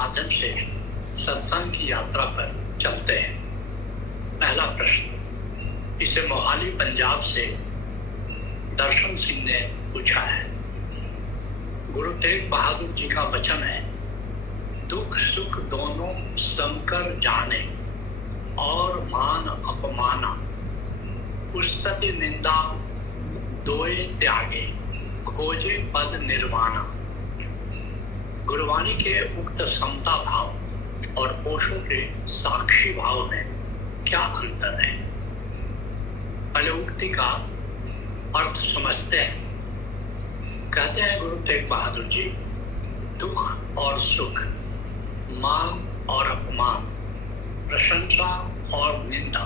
माध्यम से सत्संग की यात्रा पर चलते हैं। पहला प्रश्न इसे मोहाली पंजाब से दर्शन सिंह ने पूछा है। गुरु तेग बहादुर जी का वचन है, दुख सुख दोनों समकर जाने और मान अपमाना, पुस्तति निंदा दोए त्यागे, खोजे पद निर्वाणा। गुरुवाणी के उक्त समता भाव और ओशो के साक्षी भाव में क्या अंतर है? पहले उक्ति का अर्थ समझते हैं। कहते हैं गुरु तेग बहादुर जी, दुख और सुख, मान और अपमान, प्रशंसा और निंदा,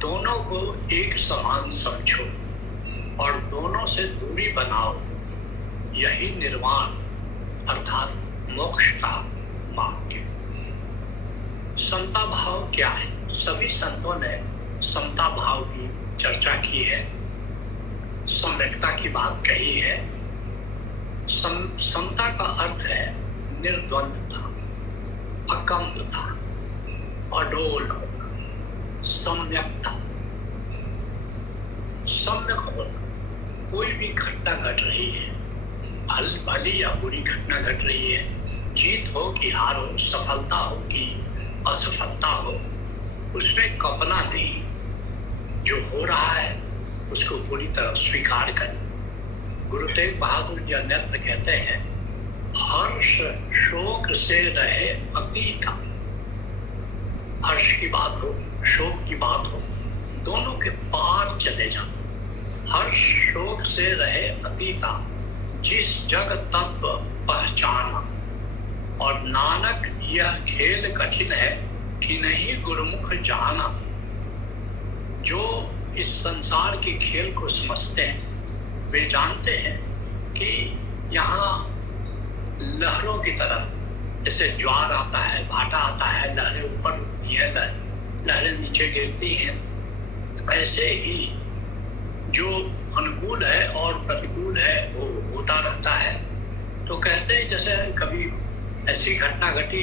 दोनों को एक समान समझो और दोनों से दूरी बनाओ। यही निर्वाण अर्थात मोक्ष का मार्ग है। समता भाव क्या है? सभी संतों ने समता भाव की चर्चा की है, सम्यकता की बात कही है। समता का अर्थ है निर्द्वंदता, अकंपता, अडोल, सम्यकता, सम्यक होना। कोई भी घटना घट रही है, भली या बुरी घटना घट रही है, जीत हो कि हार हो, सफलता हो कि असफलता हो, उसमें कल्पना नहीं। जो हो रहा है उसको पूरी तरह स्वीकार करें। गुरु तेग बहादुर जी अन्यत्र कहते हैं, हर्ष शोक से रहे अतीत। हर्ष की बात हो, शोक की बात हो, दोनों के पार चले जाओ। हर्ष शोक से रहे अतीता, जिस जग तत्व पहचाना। और नानक यह खेल कठिन है कि नहीं गुरुमुख जाना। जो इस संसार के खेल को समझते हैं वे जानते हैं कि यहाँ लहरों की तरह, जैसे ज्वार आता है, भाटा आता है, लहरें ऊपर उठती हैं, लहरें नीचे गिरती हैं, ऐसे ही जो अनुकूल है और प्रतिकूल है वो होता रहता है। तो कहते हैं जैसे कभी ऐसी घटना घटी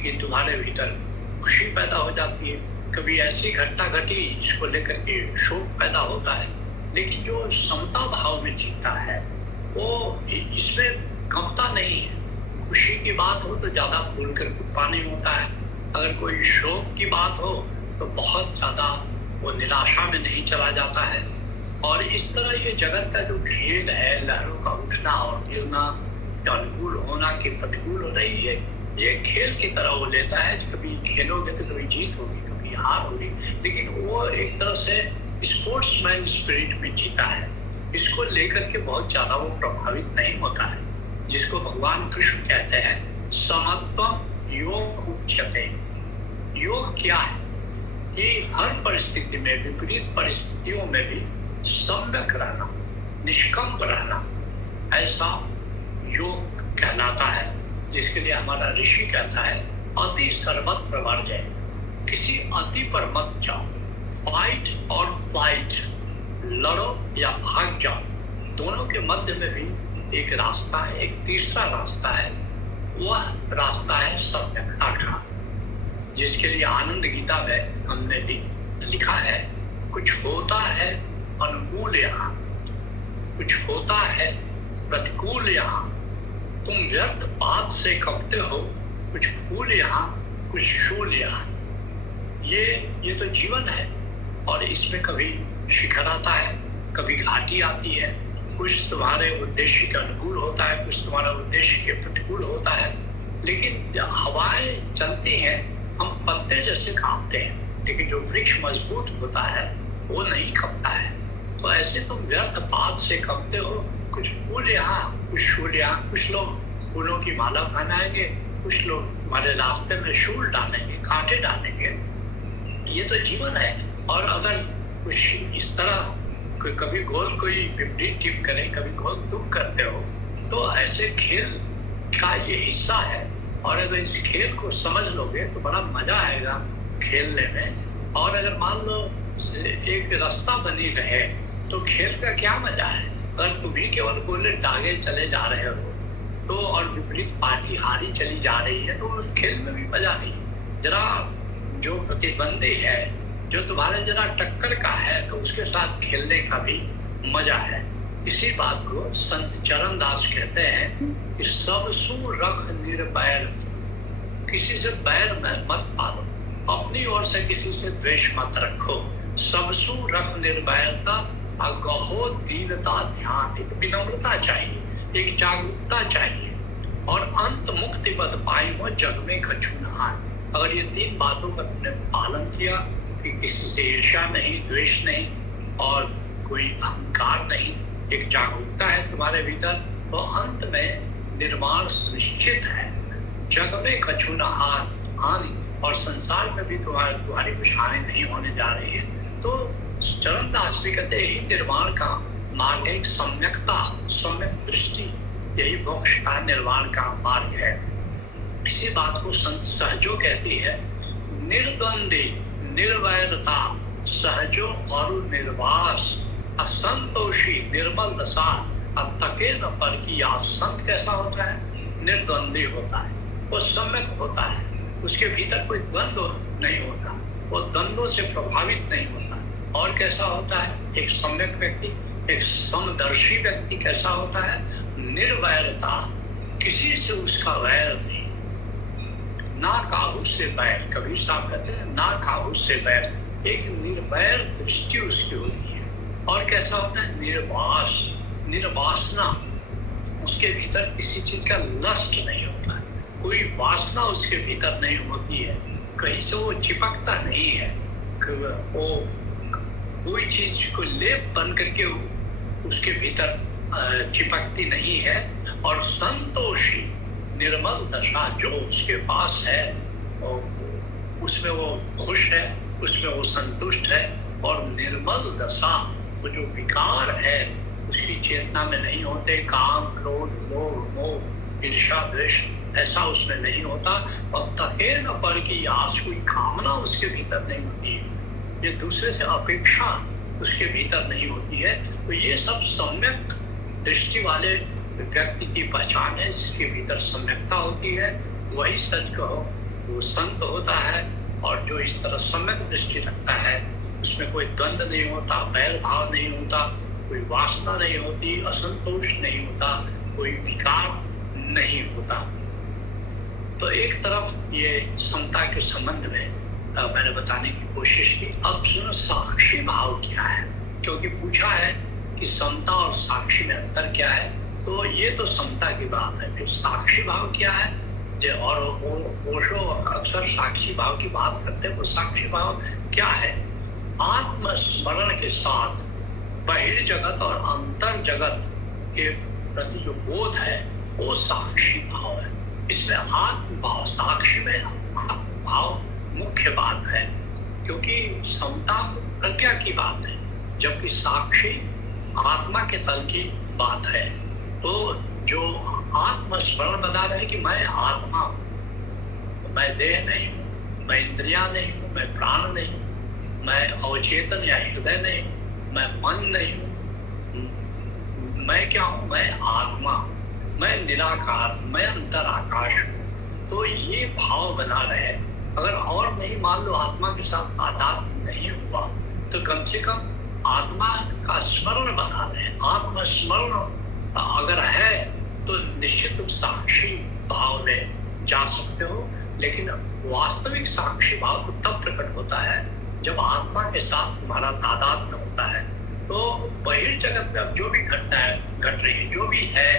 कि तुम्हारे भीतर खुशी पैदा हो जाती है, कभी ऐसी घटना घटी जिसको लेकर के शोक पैदा होता है। लेकिन जो समता भाव में जीता है वो इसमें कमता नहीं है। खुशी की बात हो तो ज़्यादा फूल कर कुप्पा नहीं होता है, अगर कोई शोक की बात हो तो बहुत ज़्यादा वो निराशा में नहीं चला जाता है। और इस तरह ये जगत का जो खेल है, लहरों का उठना और गिरना, अनुकूल होना कि प्रतिकूल हो रही है, ये खेल की तरह वो लेता है। कभी खेलोगे तो कभी जीत होगी, कभी हार होगी, लेकिन वो एक तरह से स्पोर्ट्समैन स्पिरिट में जीता है। इसको लेकर के बहुत ज़्यादा वो प्रभावित नहीं होता है, जिसको भगवान कृष्ण कहते हैं समत्वम योग उच्यते। योग क्या है कि हर परिस्थिति में, विपरीत परिस्थितियों में भी सम्यक रहना, निष्कंप रहना, ऐसा योग कहलाता है। जिसके लिए हमारा ऋषि कहता है अति सर्वत्र वर्जय। किसी अति पर मत जाओ। फाइट और फ्लाइट, लड़ो या भाग जाओ, दोनों के मध्य में भी एक रास्ता है, एक तीसरा रास्ता है। वह रास्ता है सम्यकता का, जिसके लिए आनंद गीता में हमने लिखा है, कुछ होता है अनुकूल यहाँ, कुछ होता है प्रतिकूल यहाँ। तुम व्यर्थ बात से कपते हो, कुछ फूल यहाँ कुछ शूल यहाँ। ये तो जीवन है और इसमें कभी शिखर आता है, कभी घाटी आती है। कुछ तुम्हारे उद्देश्य के अनुकूल होता है, कुछ तुम्हारा उद्देश्य के प्रतिकूल होता है। लेकिन जब हवाएं चलती हैं हम पत्ते जैसे कांपते हैं, लेकिन जो वृक्ष मजबूत होता है वो नहीं कपता है। तो ऐसे तुम व्यर्थ बात से कपते हो, कुछ फूल यहाँ कुछ शूल यहाँ। कुछ लोग फूलों की माला बनाएंगे, कुछ लोग हमारे रास्ते में शूल डालेंगे, कांटे डालेंगे। ये तो जीवन है। और अगर कुछ इस तरह कभी गोल कोई विपरीत टिप करे, कभी गोल तुम करते हो, तो ऐसे खेल का ये हिस्सा है। और अगर इस खेल को समझ लोगे तो बड़ा मजा आएगा खेलने में। और अगर मान लो एक रास्ता बनी रहे तो खेल का क्या मजा है। अगर तुम ही केवल गोले दागे चले जा रहे हो तो और विपरीत पार्टी हारी चली जा रही है तो उस खेल में भी मजा नहीं। जरा जो प्रतिद्वंदी है, जो तुम्हारे जरा टक्कर का है, तो उसके साथ खेलने का भी मजा है। इसी बात को संत चरण दास कहते हैं कि सब सु रख निर्वैर, किसी से बैर में मत पालो, अपनी ओर से किसी से द्वेष मत रखो। सब सु रख निर्वैरता, अगहो दीनता ध्यान, एक विनम्रता चाहिए, एक जागरूकता चाहिए, और अंत मुक्ति पद पाई हो जग में कछु नहान। अगर ये तीन बातों का तुमने पालन किया कि किसी से ईर्ष्या नहीं, द्वेष नहीं और कोई अहंकार नहीं, एक जागरूकता है तुम्हारे भीतर, तो अंत में निर्माण सुनिश्चित है। जग में कछु न हानि, और संसार में भी तुम्हारी कुछ हानि नहीं होने जा रही है। तो चरणदास भी कहते हैं यही निर्माण का मार्ग है, एक सम्यकता, सम्यक दृष्टि, यही मोक्ष का निर्वाण का मार्ग है। इसी बात को संत सहजो कहती है, निर्द्वंदी निर्वैरता सहजो और निर्वास, असंतोषी निर्मल दशा, अब तके न पर की या। संत कैसा होता है? निर्द्वंदी होता है, वो सम्यक होता है, उसके भीतर कोई द्वंद्व नहीं होता, वो द्वंद्वों से प्रभावित नहीं होता। और कैसा होता है? एक सम्यक व्यक्ति, एक समदर्शी व्यक्ति कैसा होता है? निर्वैरता, किसी से उसका वैर नहीं, ना काहू से बैर। कबीर साहब कहते हैं ना काहू से बैर, एक निर्वैर दृष्टि उसकी होती है। और कैसा होता है? निर्वास, निर्वासना, उसके भीतर किसी चीज का लस्ट नहीं होता है, कोई वासना उसके भीतर नहीं होती है, कहीं से वो चिपकता नहीं है, वो कोई चीज को लेप बन करके उसके भीतर चिपकती नहीं है। और संतोषी निर्मल दशा, जो उसके पास है उसमें वो खुश है, उसमें वो संतुष्ट है। और निर्मल दशा, वो जो विकार है उसकी चेतना में नहीं होते, काम क्रोध लोभ मोह ईर्ष्या द्वेष ऐसा उसमें नहीं होता। और तके न पर की आस, कोई कामना उसके भीतर नहीं होती है, ये दूसरे से अपेक्षा उसके भीतर नहीं होती है। तो ये सब सम्यक दृष्टि वाले व्यक्ति की पहचान है, जिसके भीतर सम्यकता होती है, वही सच कहो वो संत होता है। और जो इस तरह सम्यक दृष्टि रखता है, उसमें कोई द्वंद्व नहीं होता, बैर भाव नहीं होता, कोई वासना नहीं होती, असंतोष नहीं होता, कोई विकार नहीं होता। तो एक तरफ ये समता के संबंध में मैंने बताने की कोशिश की। अब सुनो साक्षी भाव क्या है, क्योंकि पूछा है कि समता और साक्षी में अंतर क्या है। तो ये तो समता की बात है, फिर साक्षी भाव क्या है। और ओशो अक्सर साक्षी भाव की बात करते हैं। वो साक्षी भाव क्या है? आत्मस्मरण के साथ बहिर्जगत और अंतर जगत के प्रति जो बोध है वो साक्षी भाव है। इसमें आत्म भाव, साक्षी में आत्म भाव मुख्य बात है, क्योंकि समता प्रज्ञा की बात है, जबकि साक्षी आत्मा के तल की बात है। तो जो आत्मस्मरण बना रहे कि मैं आत्मा हूँ, मैं देह नहीं हूँ, मैं इंद्रिया नहीं हूँ, मैं प्राण नहीं हूँ, मैं अवचेतन या हृदय नहीं हूँ, मैं मन नहीं हूँ, मैं क्या हूँ? मैं आत्मा, मैं निराकार, मैं अंतर आकाश हूँ। तो ये भाव बना रहे। अगर और नहीं, मान लो आत्मा के साथ तादात्म्य नहीं हुआ, तो कम से कम आत्मा का स्मरण बना रहे। आत्मस्मरण अगर है तो निश्चित रूप साक्षी भाव में जा सकते हो। लेकिन वास्तविक साक्षी भाव तो तब प्रकट होता है जब आत्मा के साथ तुम्हारा तादात्म्य होता है। तो बहिर्जगत में अब जो भी घटनाएं घट रही है, जो भी है,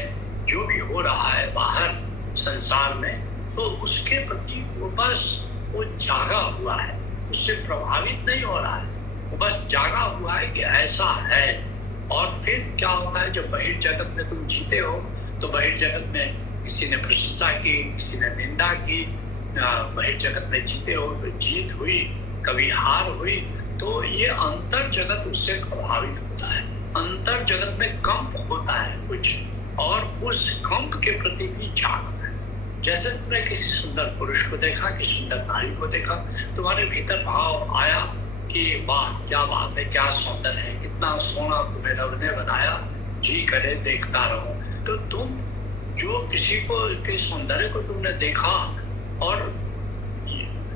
जो भी हो रहा है बाहर संसार में, तो उसके प्रति वो बस वो जागा हुआ है, उससे प्रभावित नहीं हो रहा है, वो बस जागा हुआ है कि ऐसा है। और फिर क्या होता है, जब बहिर्जगत में तुम जीते हो तो बहिर्जगत में किसी ने प्रशंसा की, किसी ने निंदा की, बहिर्जगत में जीते हो तो जीत हुई, कभी हार हुई, तो ये अंतर जगत उससे प्रभावित होता है। अंतर जगत में कंप होता है कुछ, और उस कंप के प्रति भी जागना है। जैसे तुमने किसी सुंदर पुरुष को देखा, कि सुंदर नारी को देखा, तुम्हारे भीतर भाव आया कि वाह क्या बात है, क्या सौंदर्य है, कितना सोना तुम्हें रब ने बनाया, जी करे देखता रहो। तो तुम जो किसी को के सौंदर्य को तुमने देखा, और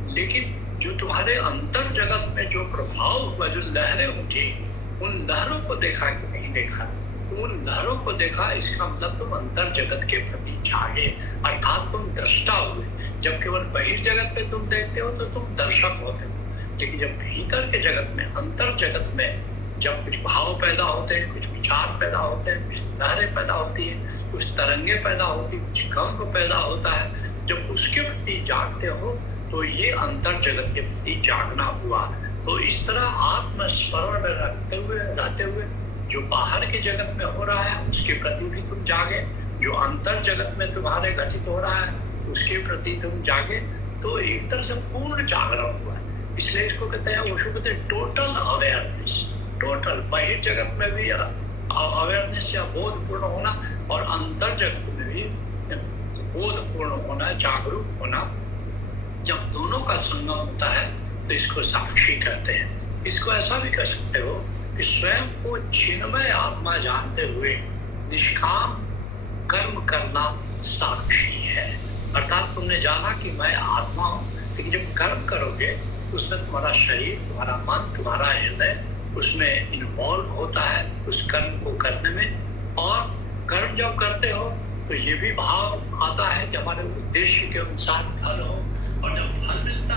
लेकिन जो तुम्हारे अंतर जगत में जो प्रभाव हुआ, जो लहरें उठी, उन लहरों को देखा कि नहीं देखा? उन लहरों को देखा, इसका मतलब तुम अंतर जगत के प्रति जागे, अर्थात तुम दृष्टा हुए। जब केवल बहिर्जगत में तुम देखते हो तो तुम दर्शक होते हो, लेकिन जब भीतर के जगत में, अंतर जगत में जब कुछ भाव पैदा होते हैं, कुछ विचार पैदा होते हैं, कुछ लहरें पैदा होती है, कुछ तरंगे पैदा होती है, कुछ कंप पैदा होता है, जब उसके प्रति जागते हो तो ये अंतर जगत के प्रति जागना हुआ। तो इस तरह आत्मस्मरण में रहते हुए जो बाहर के जगत में हो रहा है उसके प्रति भी तुम जागे, जो अंतर जगत में तुम्हारे घटित हो रहा है उसके प्रति तुम जागे, तो एक तरह से पूर्ण जागरण हुआ है। इसलिए इसको कहते हैं, उसको कहते हैं टोटल अवेयरनेस। टोटल बहिर जगत में भी अवेयरनेस या बोधपूर्ण होना, और अंतर जगत में भी बोधपूर्ण होना, जागरूक होना। जब दोनों का संगम होता है तो इसको साक्षी कहते हैं। इसको ऐसा भी कह सकते हो कि स्वयं को चिन्मय आत्मा जानते हुए निष्काम कर्म करना साक्षी है। अर्थात तुमने जाना कि मैं आत्मा हूँ, लेकिन जब कर्म करोगे उसमें तुम्हारा शरीर, तुम्हारा मन, तुम्हारा हृदय उसमें इन्वॉल्व होता है उस कर्म को करने में। और कर्म जब करते हो तो ये भी भाव आता है कि हमारे उद्देश्य के अनुसार फल हो, और जब फल मिलता